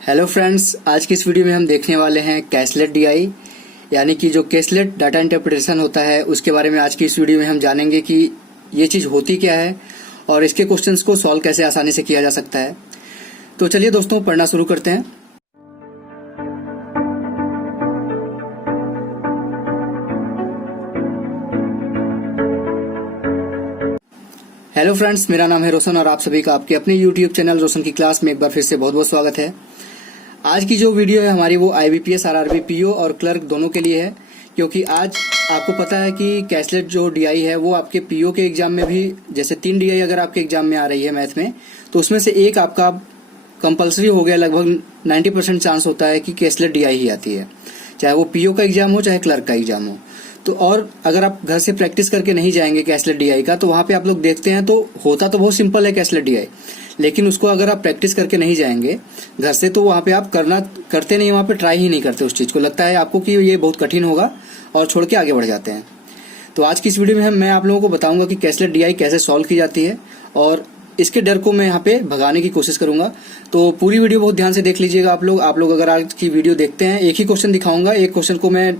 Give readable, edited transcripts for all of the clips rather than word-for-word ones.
Hello friends, आज की इस वीडियो में हम देखने वाले हैं कैशलेट डीआई यानी कि जो कैशलेट डाटा इंटरप्रिटेशन होता है उसके बारे में आज की इस वीडियो में हम जानेंगे कि ये चीज़ होती क्या है और इसके क्वेश्चंस को सॉल्व कैसे आसानी से किया जा सकता है। तो चलिए दोस्तों, पढ़ना शुरू करते हैं। हेलो फ्रेंड्स, मेरा नाम है रोशन और आप सभी का आपके अपने यूट्यूब चैनल रोशन की क्लास में एक बार फिर से बहुत बहुत स्वागत है। आज की जो वीडियो है हमारी वो IBPS RRB PO और क्लर्क दोनों के लिए है, क्योंकि आज आपको पता है कि कैशलेट जो डीआई है वो आपके PO के एग्जाम में भी, जैसे 3 डीआई अगर आपके एग्जाम में आ रही है मैथ में, तो उसमें से एक आपका कंपलसरी हो गया। लगभग 90% चांस होता है कि कैशलेट डीआई ही आती है, चाहे वो PO का एग्जाम हो चाहे क्लर्क का एग्जाम हो। तो और अगर आप घर से प्रैक्टिस करके नहीं जाएंगे कैशलेट डीआई का, तो वहाँ पे आप लोग देखते हैं तो होता तो बहुत सिंपल है कैशलेट डीआई, लेकिन उसको अगर आप प्रैक्टिस करके नहीं जाएंगे घर से तो वहाँ पे आप करते नहीं, वहाँ पे ट्राई ही नहीं करते उस चीज़ को। लगता है आपको कि ये बहुत कठिन होगा और छोड़ के आगे बढ़ जाते हैं। तो आज की इस वीडियो में मैं आप लोगों को बताऊंगा कि कैशलेट डीआई कैसे सॉल्व की जाती है और इसके डर को मैं यहाँ पे भगाने की कोशिश करूंगा। तो पूरी वीडियो बहुत ध्यान से देख लीजिएगा आप लोग अगर आज की वीडियो देखते हैं, एक ही क्वेश्चन दिखाऊंगा, एक क्वेश्चन को मैं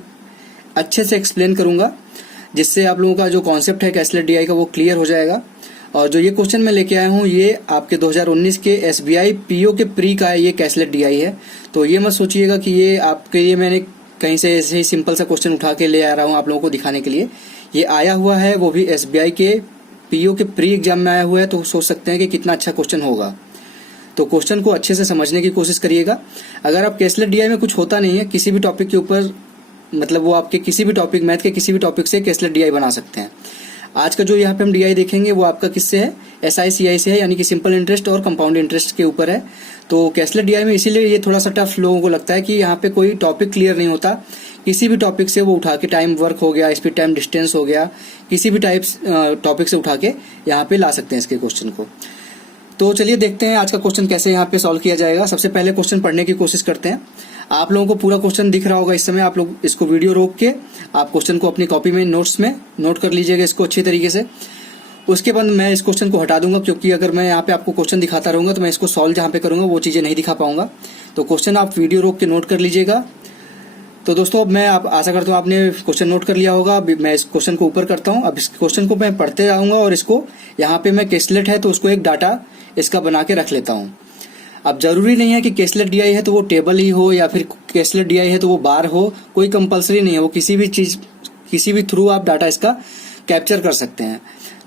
अच्छे से एक्सप्लेन करूंगा, जिससे आप लोगों का जो कॉन्सेप्ट है कैशलेट डीआई का वो क्लियर हो जाएगा। और जो ये क्वेश्चन मैं लेके आया हूँ ये आपके 2019 के SBI PO के प्री का है, ये कैशलेट डीआई है। तो ये मत सोचिएगा कि ये आपके लिए मैंने कहीं से ऐसे ही सिंपल सा क्वेश्चन उठा के ले आ रहा हूँ आप लोगों को दिखाने के लिए। ये आया हुआ है, वो भी SBI के PO के प्री एग्जाम में आया हुआ है, तो सोच सकते हैं कि कितना अच्छा क्वेश्चन होगा। तो क्वेश्चन को अच्छे से समझने की कोशिश करिएगा। अगर आप कैशलेट डीआई में कुछ होता नहीं है, किसी भी टॉपिक के ऊपर, मतलब वो आपके किसी भी टॉपिक, मैथ के किसी भी टॉपिक से कैशलेट डीआई बना सकते हैं। आज का जो यहाँ पे हम डीआई देखेंगे वो आपका किससे है, SICI से है, यानी कि सिंपल इंटरेस्ट और कंपाउंड इंटरेस्ट के ऊपर है। तो कैशलेट डीआई में इसीलिए ये थोड़ा सा टफ लोगों को लगता है कि यहाँ पे कोई टॉपिक क्लियर नहीं होता। किसी भी टॉपिक से वो उठा के, टाइम वर्क हो गया, स्पीड टाइम डिस्टेंस हो गया, किसी भी टॉपिक से उठा के यहाँ पे ला सकते हैं इसके क्वेश्चन को। तो चलिए देखते हैं आज का क्वेश्चन कैसे यहाँ पे सॉल्व किया जाएगा। सबसे पहले क्वेश्चन पढ़ने की कोशिश करते हैं। आप लोगों को पूरा क्वेश्चन दिख रहा होगा इस समय, आप लोग इसको वीडियो रोक के आप क्वेश्चन को अपनी कॉपी में, नोट्स में नोट कर लीजिएगा इसको अच्छी तरीके से। उसके बाद मैं इस क्वेश्चन को हटा दूंगा, क्योंकि अगर मैं यहाँ पे आपको क्वेश्चन दिखाता रहूंगा तो मैं इसको सॉल्व जहाँ पे करूंगा वो चीजें नहीं दिखा पाऊंगा। तो क्वेश्चन आप वीडियो रोक के नोट कर लीजिएगा। तो दोस्तों, अब मैं आशा करता हूँ आपने क्वेश्चन नोट कर लिया होगा। अभी मैं इस क्वेश्चन को ऊपर करता हूँ। अब इस क्वेश्चन को मैं पढ़ते जाऊंगा और इसको यहाँ पे मैं कैशलेट है तो उसको एक डाटा इसका बना के रख लेता हूँ। अब जरूरी नहीं है कि कैशलेट डीआई है तो वो टेबल ही हो, या फिर कैशलेट डीआई है तो वो बार हो, कोई कंपलसरी नहीं है। वो किसी भी चीज, किसी भी थ्रू आप डाटा इसका कैप्चर कर सकते हैं।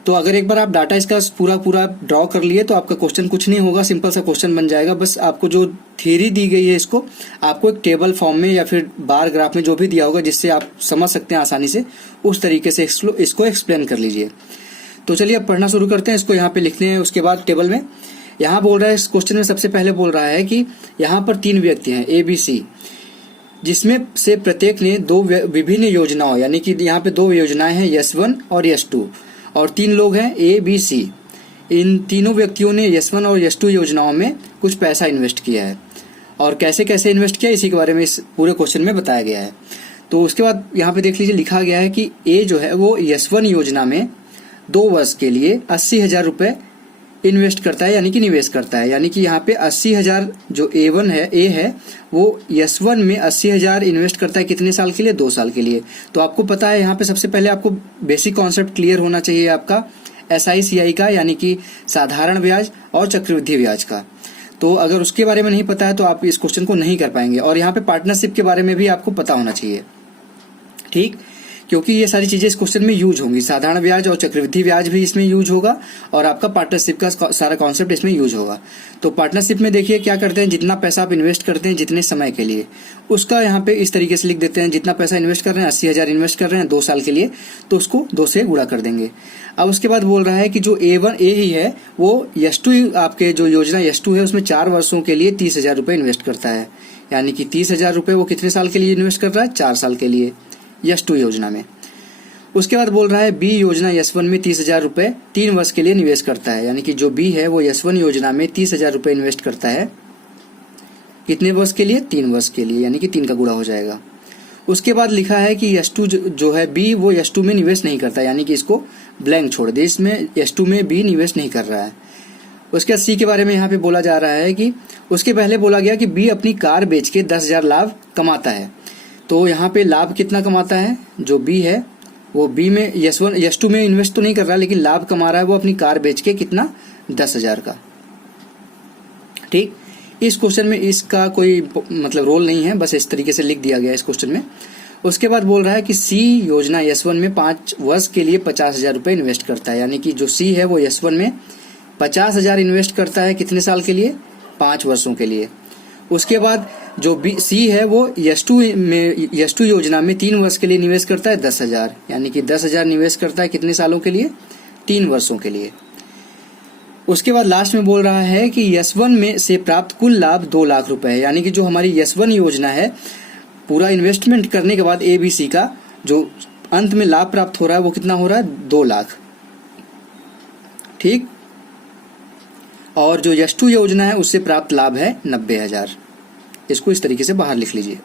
तो अगर एक बार आप डाटा इसका पूरा ड्रॉ कर लिए तो आपका क्वेश्चन कुछ नहीं होगा, सिंपल सा क्वेश्चन बन जाएगा। बस आपको जो थ्योरी दी गई है इसको आपको एक टेबल फॉर्म में या फिर बार ग्राफ में जो भी दिया होगा, जिससे आप समझ सकते हैं आसानी से, उस तरीके से इसको एक्सप्लेन कर लीजिए। तो चलिए अब पढ़ना शुरू करते हैं। इसको यहाँ पे लिखते हैं। उसके बाद टेबल में यहाँ बोल रहा है, इस क्वेश्चन में सबसे पहले बोल रहा है कि यहाँ पर 3 व्यक्ति हैं ABC, जिसमें से प्रत्येक ने 2 विभिन्न योजनाओं, यानी कि यहाँ पे 2 योजनाएं हैं, S1 और S2, और 3 लोग हैं ABC। इन तीनों व्यक्तियों ने S1 और S2 योजनाओं में कुछ पैसा इन्वेस्ट किया है, और कैसे कैसे इन्वेस्ट किया इसी के बारे में इस पूरे क्वेश्चन में बताया गया है। तो उसके बाद यहाँ पे देख लीजिए, लिखा गया है कि A जो है वो S1 योजना में 2 वर्ष के लिए 80,000 रुपये इन्वेस्ट करता है, यानी कि निवेश करता है। यानी कि यहाँ पे 80,000 जो A है वो S1 में 80,000 इन्वेस्ट करता है। कितने साल के लिए? 2 साल के लिए। तो आपको पता है यहाँ पे सबसे पहले आपको बेसिक कॉन्सेप्ट क्लियर होना चाहिए आपका SICI का, यानी कि साधारण ब्याज और चक्रवृद्धि ब्याज का। तो अगर उसके बारे में नहीं पता है तो आप इस क्वेश्चन को नहीं कर पाएंगे। और यहाँ पे पार्टनरशिप के बारे में भी आपको पता होना चाहिए, ठीक, क्योंकि ये सारी चीजें इस क्वेश्चन में यूज होंगी। साधारण ब्याज और चक्रवृद्धि ब्याज भी इसमें यूज होगा, और आपका पार्टनरशिप का सारा कॉन्सेप्ट इसमें यूज होगा। तो पार्टनरशिप में देखिए क्या करते हैं, जितना पैसा आप इन्वेस्ट करते हैं जितने समय के लिए, उसका यहाँ पे इस तरीके से लिख देते हैं। जितना पैसा इन्वेस्ट कर रहे हैं, 80,000 इन्वेस्ट कर रहे हैं 2 साल के लिए, तो उसको 2 से गुणा कर देंगे। अब उसके बाद बोल रहा है कि जो A ही है वो S2, आपके जो योजना S2 है उसमें 4 वर्षों के लिए 30,000 रुपये इन्वेस्ट करता है। यानी कि 30,000 रुपये वो कितने साल के लिए इन्वेस्ट कर रहा है? 4 साल के लिए S2 योजना में। उसके बाद बोल रहा है B योजना S1 में 30,000 रुपये 3 वर्ष के लिए निवेश करता है। यानी कि जो B है वो S1 योजना में 30,000 रुपये इन्वेस्ट करता है। कितने वर्ष के लिए? 3 वर्ष के लिए, यानी कि 3 का गुणा हो जाएगा। उसके बाद लिखा है कि S2 जो है B वो S2 में निवेश नहीं करता, यानी कि इसको ब्लैंक छोड़ दे, इसमें S2 में B निवेश नहीं कर रहा है। उसके बाद सी के बारे में यहाँ पे बोला जा रहा है कि उसके पहले बोला गया कि बी अपनी कार बेच के 10,000 लाभ कमाता है। तो यहाँ पे लाभ कितना कमाता है, जो बी है वो बी में यस टू में इन्वेस्ट तो नहीं कर रहा, लेकिन लाभ कमा रहा है वो अपनी कार बेच के कितना, 10,000 का। ठीक, इस क्वेश्चन में इसका कोई मतलब रोल नहीं है, बस इस तरीके से लिख दिया गया इस क्वेश्चन में। उसके बाद बोल रहा है कि सी योजना यस1 में 5 वर्ष के लिए 50,000 रुपए इन्वेस्ट करता है, यानी कि जो सी है वो यस1 में 50,000 इन्वेस्ट करता है, कितने साल के लिए, 5 वर्षों के लिए। उसके बाद जो बी सी है वो यस2 योजना में 3 वर्ष के लिए निवेश करता है 10,000, यानी कि 10,000 निवेश करता है कितने सालों के लिए, 3 वर्षों के लिए। उसके बाद लास्ट में बोल रहा है कि यस1 में से प्राप्त कुल लाभ 2 लाख रुपए है, यानी कि जो हमारी यस1 योजना है पूरा इन्वेस्टमेंट करने के बाद ए बी सी का जो अंत में लाभ प्राप्त हो रहा है वो कितना हो रहा है, 2 लाख। ठीक, और जो यस2 योजना है उससे प्राप्त लाभ है 90,000। इसको इस तरीके से बाहर लिख लीजिए।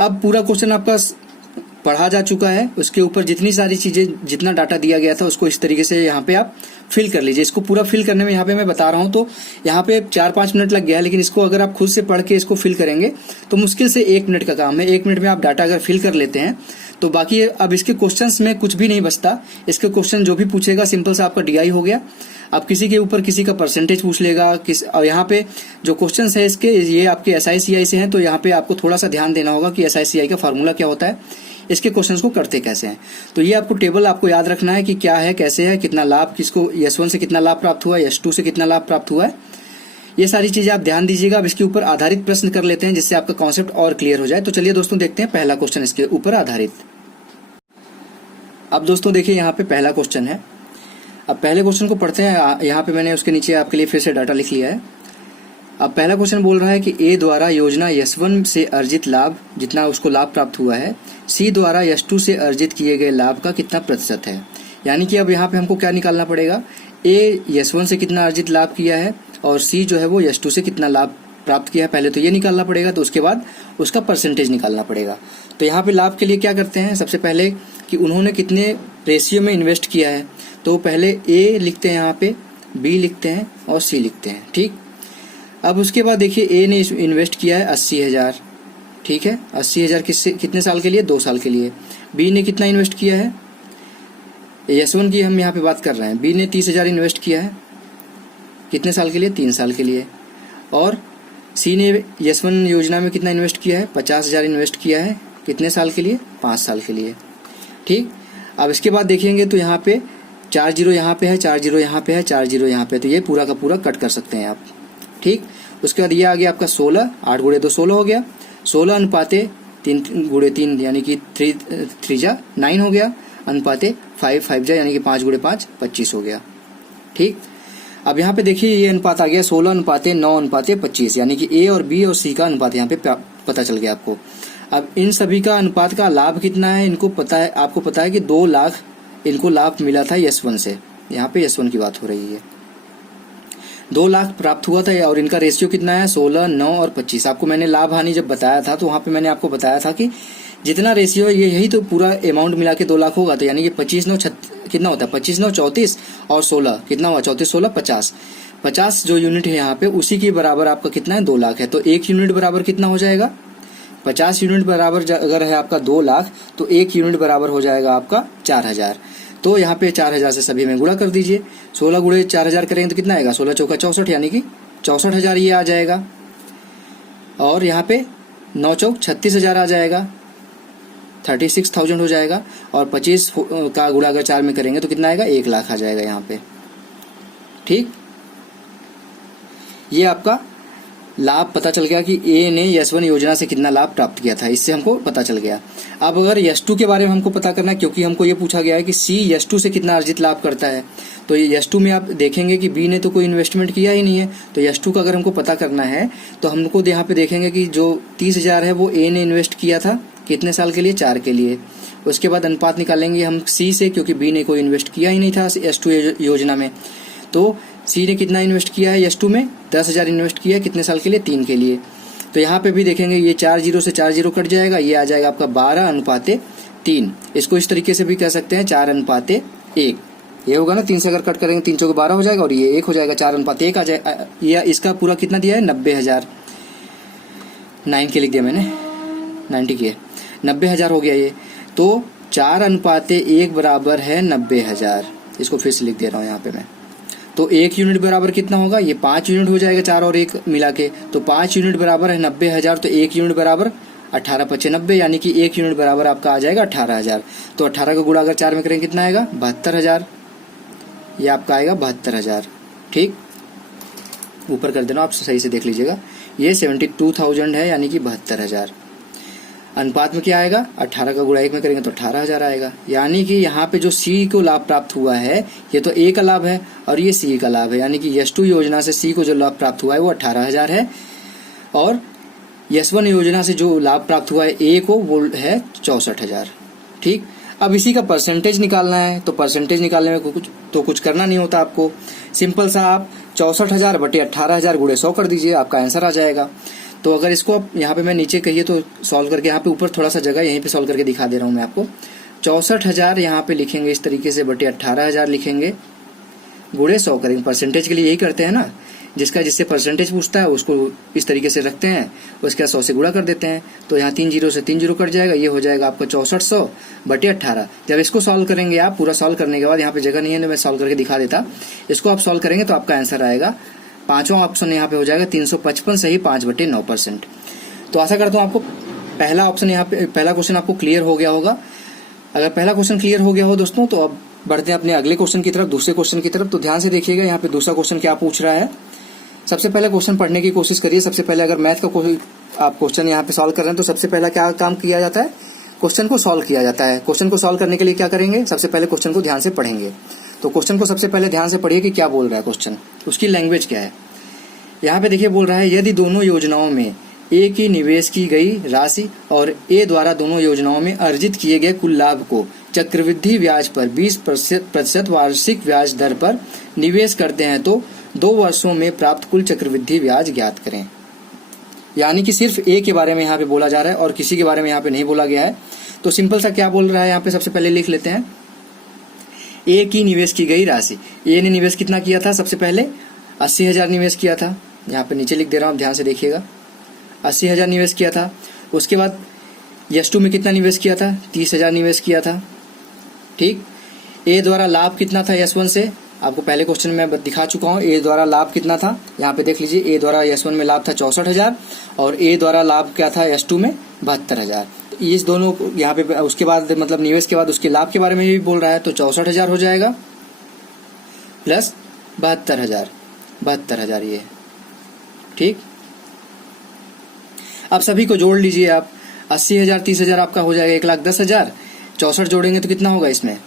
अब पूरा क्वेश्चन आपका पढ़ा जा चुका है, उसके ऊपर जितनी सारी चीजें, जितना डाटा दिया गया था उसको इस तरीके से यहाँ पे आप फिल कर लीजिए। इसको पूरा फिल करने में यहाँ पे मैं बता रहा हूँ तो यहाँ पे 4-5 मिनट लग गया है, लेकिन इसको अगर आप खुद से पढ़ के इसको फिल करेंगे तो मुश्किल से 1 मिनट का काम है। 1 मिनट में आप डाटा अगर फिल कर लेते हैं तो बाकी अब इसके क्वेश्चंस में कुछ भी नहीं बचता। इसके क्वेश्चन जो भी पूछेगा सिंपल सा आपका DI हो गया। अब किसी के ऊपर किसी का परसेंटेज पूछ लेगा और यहाँ पे जो क्वेश्चंस है इसके ये आपके SICI से हैं, तो यहाँ पे आपको थोड़ा सा ध्यान देना होगा कि SICI का फार्मूला क्या होता है, इसके क्वेश्चंस को करते कैसे हैं। तो ये आपको टेबल आपको याद रखना है कि क्या है, कैसे है, कितना लाभ, किसको यस1 से कितना लाभ प्राप्त हुआ है, यस2 से कितना लाभ प्राप्त हुआ है, ये सारी चीजें आप ध्यान दीजिएगा। अब इसके ऊपर आधारित प्रश्न कर लेते हैं जिससे आपका कॉन्सेप्ट और क्लियर हो जाए। तो चलिए दोस्तों देखते हैं पहला क्वेश्चन इसके ऊपर आधारित। अब दोस्तों देखिए यहाँ पे पहला क्वेश्चन है। अब पहले क्वेश्चन को पढ़ते हैं। यहाँ पे मैंने उसके नीचे आपके लिए फिर से डाटा लिख लिया है। अब पहला क्वेश्चन बोल रहा है कि ए द्वारा योजना यस1 से अर्जित लाभ जितना उसको लाभ प्राप्त हुआ है, सी द्वारा यस2 से अर्जित किए गए लाभ का कितना प्रतिशत है। यानी कि अब यहाँ पे हमको क्या निकालना पड़ेगा, ए यस1 से कितना अर्जित लाभ किया है और सी जो है वो यस2 से कितना लाभ प्राप्त किया है। पहले तो ये निकालना पड़ेगा, तो उसके बाद उसका परसेंटेज निकालना पड़ेगा। तो यहाँ पे लाभ के लिए क्या करते हैं, सबसे पहले कि उन्होंने कितने रेशियो में इन्वेस्ट किया है, तो पहले ए लिखते हैं, यहाँ पे बी लिखते हैं और सी लिखते हैं। ठीक, अब उसके बाद देखिए ए ने इन्वेस्ट किया है 80,000। ठीक है, 80,000 कितने साल के लिए, 2 साल के लिए। बी ने कितना इन्वेस्ट किया है, यस1 की हम यहाँ पे बात कर रहे हैं। बी ने 30,000 इन्वेस्ट किया है, कितने साल के लिए, 3 साल के लिए। और सी ने यस1 योजना में कितना इन्वेस्ट किया है, 50,000 इन्वेस्ट किया है, कितने साल के लिए, 5 साल के लिए। ठीक, अब इसके बाद देखेंगे तो यहाँ पे 4 जीरो यहाँ पे है, 4 जीरो यहाँ पे है, 4 जीरो यहाँ पे, तो ये पूरा का पूरा कट कर सकते हैं आप। ठीक, उसके बाद ये आ गया आपका 16, 8 गुणे 2 16 हो गया। 16 अनुपाते 3 गुणे 3 यानी कि 3 जा 9 हो गया, अनुपाते 5 जा यानी कि 5 गुणे 5 25 हो गया। ठीक, अब यहाँ पे देखिए ये अनुपात आ गया 16 अनुपाते 9 अनुपाते 25, यानी कि ए और बी और सी का अनुपात यहाँ पे पता चल गया आपको। अब इन सभी का अनुपात का लाभ कितना है इनको पता है, आपको पता है कि 2 लाख इनको लाभ मिला था यस1 से। यहाँ पे यस1 की बात हो रही है, 2 लाख प्राप्त हुआ था और इनका रेशियो कितना है, 16, 9 और 25। आपको मैंने लाभ हानि जब बताया था तो वहां पे मैंने आपको बताया था कि जितना रेशियो है यही तो पूरा अमाउंट मिला के 2 लाख होगा। तो यानी कि 25 9 कितना होता है, 25 9 34 और 16 कितना हुआ, 34 16 50। 50 जो यूनिट है यहाँ पे उसी के बराबर आपका कितना है, 2 लाख है। तो 1 यूनिट बराबर कितना हो जाएगा, 50 यूनिट बराबर अगर है आपका 2 लाख तो 1 यूनिट बराबर हो जाएगा आपका 4,000। तो यहाँ पे 4,000 से सभी में गुणा कर दीजिए। 16 गुणे 4,000 करेंगे तो कितना आएगा, 16 चौका 64 यानी कि 64,000 ये आ जाएगा। और यहाँ पे 9 चौक 36,000 आ जाएगा, 36,000 हो जाएगा। और 25 का गुणा अगर 4 में करेंगे तो कितना आएगा, 1 लाख आ जाएगा यहाँ पे। ठीक, ये आपका लाभ पता चल गया कि ए ने यस1 योजना से कितना लाभ प्राप्त किया था, इससे हमको पता चल गया। अब अगर यस2 के बारे में हमको पता करना है, क्योंकि हमको ये पूछा गया है कि सी यस2 से कितना अर्जित लाभ करता है, तो यस2 में आप देखेंगे कि बी ने तो कोई इन्वेस्टमेंट किया ही नहीं है। तो यस2 का अगर हमको पता करना है तो हमको यहाँ पे देखेंगे कि जो 30,000 है वो ए ने इन्वेस्ट किया था कितने साल के लिए, 4 के लिए। उसके बाद अनुपात निकालेंगे हम सी से, क्योंकि बी ने कोई इन्वेस्ट किया ही नहीं था यस2 योजना में। तो सी ने कितना इन्वेस्ट किया है यस2 में, 10,000 इन्वेस्ट किया है, कितने साल के लिए, 3 के लिए। तो यहाँ पे भी देखेंगे ये 4 जीरो से 4 जीरो कट जाएगा, ये आ जाएगा आपका 12 अनुपाते 3। इसको इस तरीके से भी कह सकते हैं 4 अनुपाते 1। ये होगा ना, 3 से अगर कट करेंगे 3 चौके 12 हो जाएगा और ये 1 हो जाएगा, 4:1 आ जाए। ये इसका पूरा कितना दिया है, 90,000। 9 के लिख दिया मैंने, 90 के 90,000 हो गया ये। तो 4:1 बराबर है 90,000। इसको फिर से लिख दे रहा हूँ यहाँ पे मैं। तो 1 यूनिट बराबर कितना होगा, ये 5 यूनिट हो जाएगा, 4 और 1 मिला के। तो 5 यूनिट बराबर है 90,000। तो 1 यूनिट बराबर 18×5 = 90, यानी कि 1 यूनिट बराबर आपका आ जाएगा 18,000। तो 18 का गुणा अगर 4 में करेंगे कितना आएगा, 72,000। ये आपका आएगा 72,000। ठीक, ऊपर कर देना, आप सही से देख लीजिएगा। ये 72,000 है, यानी कि 72,000। अनुपात में क्या आएगा, 18 का गुणा 1 में करेंगे तो 18,000 आएगा। यानी कि यहाँ पे जो सी को लाभ प्राप्त हुआ है, ये तो ए का लाभ है और ये सी का लाभ है, यानी कि यस2 योजना से सी को जो लाभ प्राप्त हुआ है वो 18,000 है, और यस1 योजना से जो लाभ प्राप्त हुआ है ए को वो है 64,000। ठीक, अब इसी का परसेंटेज निकालना है। तो परसेंटेज निकालने में कुछ करना नहीं होता आपको, सिंपल सा आप 64,000 बटे 18,000 गुणे 100 कर दीजिए, आपका आंसर आ जाएगा। तो अगर इसको आप यहाँ पे मैं नीचे कहिए तो सॉल्व करके, यहाँ पे ऊपर थोड़ा सा जगह यहीं पे सॉल्व करके दिखा दे रहा हूँ मैं आपको। 64,000 यहाँ पे लिखेंगे इस तरीके से, बटे 18,000 लिखेंगे, गुणे 100 करेंगे। परसेंटेज के लिए यही करते हैं ना, जिससे परसेंटेज पूछता है उसको इस तरीके से रखते हैं, उसके बाद 100 से गुणा कर देते हैं। तो यहाँ 3 जीरो से 3 जीरो कट जाएगा, ये हो जाएगा आपका 6400 बटे 18। जब इसको सॉल्व करेंगे आप, पूरा सॉल्व करने के बाद, यहाँ पे जगह नहीं है तो मैं सॉल्व करके दिखा देता, इसको आप सॉल्व करेंगे तो आपका आंसर आएगा, पांचवा ऑप्शन यहाँ पे हो जाएगा 355 सही 5/9%। तो आशा करता हूँ आपको पहला ऑप्शन यहाँ पे, पहला क्वेश्चन आपको क्लियर हो गया होगा। अगर पहला क्वेश्चन क्लियर हो गया हो दोस्तों, तो अब बढ़ते हैं अपने अगले क्वेश्चन की तरफ, दूसरे क्वेश्चन की तरफ। तो ध्यान से देखिएगा यहाँ पे दूसरा क्वेश्चन क्या पूछ रहा है। सबसे पहले क्वेश्चन पढ़ने की कोशिश करिए। सबसे पहले अगर मैथ का कोई आप क्वेश्चन यहाँ पे सॉल्व कर रहे हैं तो सबसे पहला क्या काम किया जाता है, क्वेश्चन को सॉल्व किया जाता है। क्वेश्चन को सॉल्व करने के लिए क्या करेंगे, सबसे पहले क्वेश्चन को ध्यान से पढ़ेंगे। तो क्वेश्चन को सबसे पहले ध्यान से पढ़िए कि क्या बोल रहा है क्वेश्चन, उसकी लैंग्वेज क्या है। यहाँ पे देखिए बोल रहा है, यदि दोनों योजनाओं में ए की निवेश की गई राशि और ए द्वारा दोनों योजनाओं में अर्जित किए गए कुल लाभ को चक्रवृद्धि ब्याज पर 20% वार्षिक ब्याज दर पर निवेश करते हैं तो 2 वर्षों में प्राप्त कुल चक्रवृद्धि ब्याज ज्ञात करें। यानी कि सिर्फ ए के बारे में यहाँ पे बोला जा रहा है और किसी के बारे में यहाँ पे नहीं बोला गया है। तो सिंपल सा क्या बोल रहा है यहाँ पे, सबसे पहले लिख लेते हैं, ए की निवेश की गई राशि। ए ने निवेश कितना किया था, सबसे पहले 80,000 निवेश किया था। यहाँ पे नीचे लिख दे रहा हूँ, ध्यान से देखिएगा, 80,000 निवेश किया था। उसके बाद यस2 में कितना निवेश किया था, 30,000 निवेश किया था। ठीक, ए द्वारा लाभ कितना था यस1 से, आपको पहले क्वेश्चन में दिखा चुका हूँ। ए द्वारा लाभ कितना था, यहाँ पे देख लीजिए, ए द्वारा यस1 में लाभ था 64,000 और ए द्वारा लाभ क्या था यस2 में 72,000। तो इस दोनों यहाँ पे, उसके बाद मतलब निवेश के बाद उसके लाभ के बारे में भी बोल रहा है। तो 64,000 हो जाएगा प्लस 72,000 ये। ठीक, अब सभी को जोड़ लीजिए आप, 80,000 30,000 आपका हो जाएगा 1,10,000। 64 जोड़ेंगे तो कितना होगा इसमें,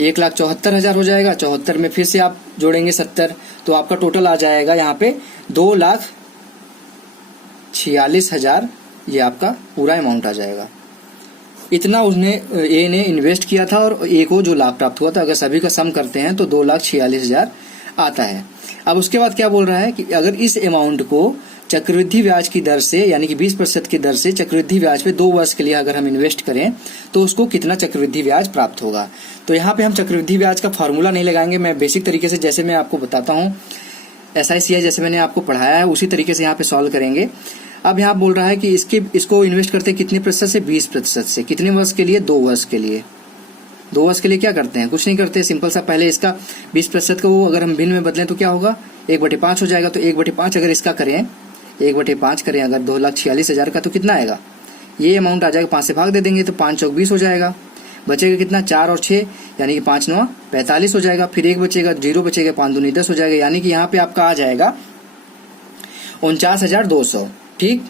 1,74,000 हो जाएगा। 74 में फिर से आप जोड़ेंगे 70, तो आपका टोटल आ जाएगा यहाँ पे 2,46,000। ये आपका पूरा अमाउंट आ जाएगा। इतना उसने ए ने इन्वेस्ट किया था और ए को जो लाभ प्राप्त हुआ था, अगर सभी का सम करते हैं तो 2,46,000 आता है। अब उसके बाद क्या बोल रहा है कि अगर इस अमाउंट को चक्रवृद्धि ब्याज की दर से, यानी कि 20% की दर से चक्रवृद्धि ब्याज पे 2 वर्ष के लिए अगर हम इन्वेस्ट करें तो उसको कितना चक्रवृद्धि ब्याज प्राप्त होगा। तो यहाँ पे हम चक्रवृद्धि ब्याज का फार्मूला नहीं लगाएंगे, मैं बेसिक तरीके से जैसे मैं आपको बताता हूँ, SICI जैसे मैंने आपको पढ़ाया है उसी तरीके से यहाँ पे सॉल्व करेंगे। अब यहाँ बोल रहा है कि इसको इन्वेस्ट करते हैं कितने प्रतिशत से, 20% से। कितने वर्ष के लिए, 2 वर्ष के लिए। 2 वर्ष के लिए क्या करते हैं, कुछ नहीं करते, सिंपल सा पहले इसका 20% को अगर हम भिन्न में बदलें तो क्या होगा, 1/5 हो जाएगा। तो 1/5 अगर इसका करें, 1/5 करें अगर 2,46,000 का, तो कितना आएगा, ये अमाउंट आ जाएगा। 5 से भाग दे देंगे तो 5 चौक 20 हो जाएगा। बचेगा कितना, 4 और 6 यानी कि 5 9 45 हो जाएगा। फिर 1 बचेगा, 0 बचेगा, 5 दूनी 10 हो जाएगा। यानी कि यहाँ पे आपका आ जाएगा 49,200। ठीक,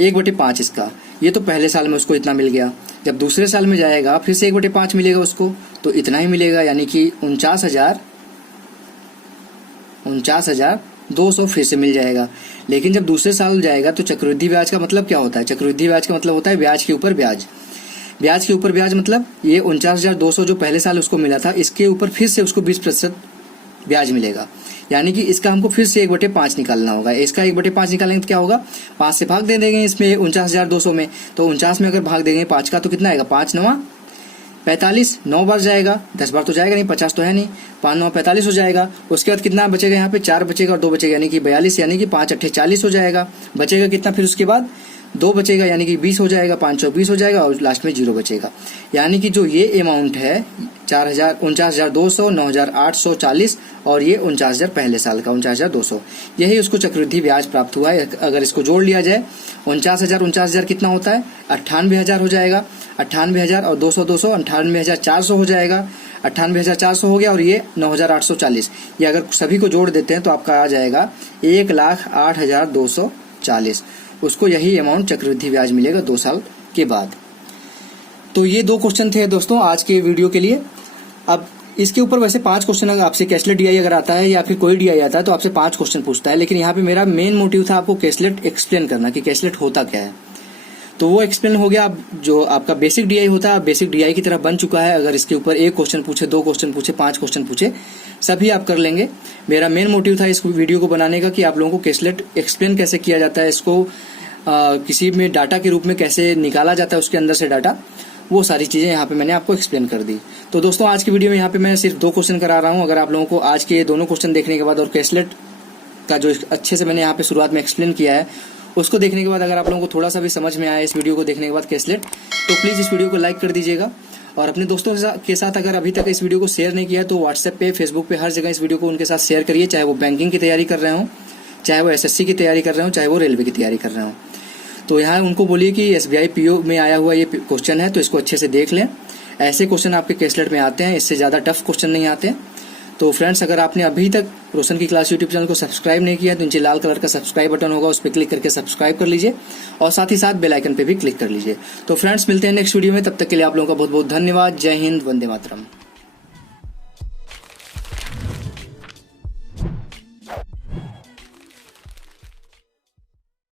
1/5 इसका, ये तो पहले साल में उसको इतना मिल गया। जब दूसरे साल में जाएगा फिर से 1/5 मिलेगा उसको, तो इतना ही मिलेगा, यानी कि 49,200 फिर से मिल जाएगा। लेकिन जब दूसरे साल जाएगा तो चक्रवृद्धि ब्याज का मतलब क्या होता है, चक्रवृद्धि ब्याज का मतलब होता है ब्याज के ऊपर ब्याज। ब्याज के ऊपर ब्याज मतलब ये 49,200 जो पहले साल उसको मिला था, इसके ऊपर फिर से उसको 20% ब्याज मिलेगा। यानी कि इसका हमको फिर से 1/5 निकालना होगा। इसका 1/5 निकालेंगे तो क्या होगा, 5 से भाग दे देंगे इसमें 49,200 में। तो 49 में अगर भाग देंगे 5 का तो कितना आएगा, 5 9 45 9 बार जाएगा, 10 बार तो जाएगा नहीं, 50 तो है नहीं, 5 9 45 हो जाएगा। उसके बाद कितना बचेगा यहाँ पे 4 बचेगा और 2 बचेगा, यानी कि 42, यानी कि 5 8 40 हो जाएगा। बचेगा कितना फिर उसके बाद 2 बचेगा, यानी कि 20 हो जाएगा, 5 20 हो जाएगा और लास्ट में 0 बचेगा। यानी कि जो ये अमाउंट है 49,200, 9,840 और ये 49,000 पहले साल का 49,200, यही उसको चक्रवृद्धि ब्याज प्राप्त हुआ है। अगर इसको जोड़ लिया जाए 49,000 कितना होता है 98,000 हो जाएगा, 98,000 और 200 98,400 हो जाएगा, 98,400 हो गया और ये 9,840। ये अगर सभी को जोड़ देते हैं तो आपका आ जाएगा 1,08,240। उसको यही अमाउंट चक्रवृद्धि ब्याज मिलेगा 2 साल के बाद। तो ये 2 क्वेश्चन थे दोस्तों आज के वीडियो के लिए। अब इसके ऊपर वैसे 5 क्वेश्चन अगर आपसे कैशलेट डीआई अगर आता है या फिर कोई डीआई आता है तो आपसे 5 क्वेश्चन पूछता है, लेकिन यहाँ पे मेरा मेन मोटिव था आपको कैशलेट एक्सप्लेन करना कि कैशलेट होता क्या है। तो वो एक्सप्लेन हो गया। अब जो आपका बेसिक डीआई होता है बेसिक डीआई की तरह बन चुका है। अगर इसके ऊपर 1 क्वेश्चन पूछे, 2 क्वेश्चन पूछे, 5 क्वेश्चन पूछे, सभी आप कर लेंगे। मेरा मेन मोटिव था इस वीडियो को बनाने का कि आप लोगों को कैशलेट एक्सप्लेन कैसे किया जाता है, इसको किसी में डाटा के रूप में कैसे निकाला जाता है उसके अंदर से डाटा, वो सारी चीजें यहाँ पे मैंने आपको एक्सप्लेन कर दी। तो दोस्तों आज की वीडियो में यहाँ पे मैं सिर्फ 2 क्वेश्चन करा रहा हूँ। अगर आप लोगों को आज के दोनों क्वेश्चन देखने के बाद और कैशलेट का जो अच्छे से मैंने यहाँ पे शुरुआत में एक्सप्लेन किया है उसको देखने के बाद अगर आप लोगों को थोड़ा सा भी समझ में आया इस वीडियो को देखने के बाद कैशलेट, तो प्लीज इस वीडियो को लाइक कर दीजिएगा। और अपने दोस्तों के साथ अगर अभी तक इस वीडियो को शेयर नहीं किया तो व्हाट्सएप पे, फेसबुक पे, हर जगह इस वीडियो को उनके साथ शेयर करिए, चाहे वो बैंकिंग की तैयारी कर रहे हो, चाहे वो SSC की तैयारी कर रहे हो, चाहे वो रेलवे की तैयारी कर रहे हो। तो यहाँ उनको बोलिए कि SBI PO में आया हुआ ये क्वेश्चन है तो इसको अच्छे से देख लें। ऐसे क्वेश्चन आपके कैशलेट में आते हैं, इससे ज़्यादा टफ क्वेश्चन नहीं आते हैं। तो फ्रेंड्स अगर आपने अभी तक रोशन की क्लास यूट्यूब चैनल को सब्सक्राइब नहीं किया तो नीचे लाल कलर का सब्सक्राइब बटन होगा, उस पर क्लिक करके सब्सक्राइब कर लीजिए और साथ ही साथ बेल आइकन पे भी क्लिक कर लीजिए। तो फ्रेंड्स मिलते हैं नेक्स्ट वीडियो में, तब तक के लिए आप लोगों का बहुत बहुत धन्यवाद। जय हिंद, वंदे मातरम।